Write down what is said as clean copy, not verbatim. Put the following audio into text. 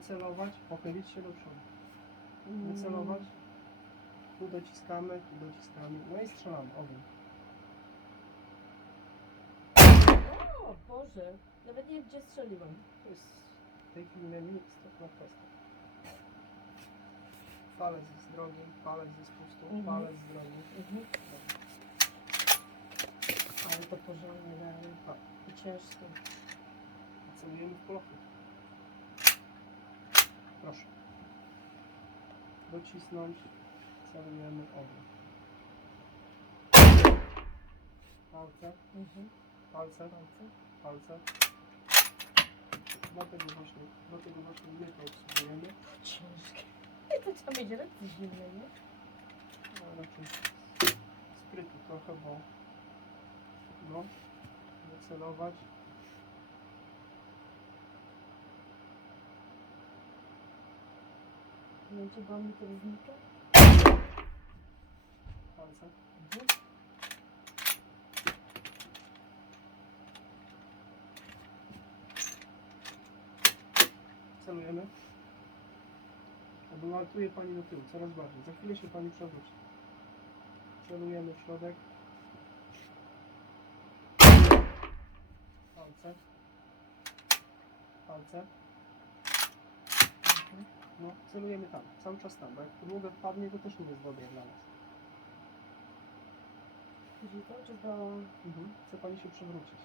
Wycelować, pochylić się do przodu. Wycelować. Tu dociskamy, no i strzelamy, ogień. O Boże, nawet nie wiem gdzie strzeliłam. To jest w tej chwili istotna kwestia. Palec z drogi, palec ze spustu, palec z drogi. Ale to porządnie dalej. Tak. I ciężkie. Celujemy w blochy. Proszę. Docisnąć. Celujemy ogień. Palce, palce, palce. Dlatego właśnie my to obsługujemy. Ciężkie. To trzeba mieć ręce zimne, nie? Ale raczej sprytu trochę, bo no, wycelować. Wiecie, bo mi to znika? Palce. Celujemy. Obylatuje Pani do tyłu, coraz bardziej. Za chwilę się Pani przewróci. Celujemy w środek. Palce. Palce. No, celujemy tam, cały czas tam, bo jak podłoga wpadnie, to też nie jest dobre dla nas. Czyli to, czy do... Chce Pani się przewrócić.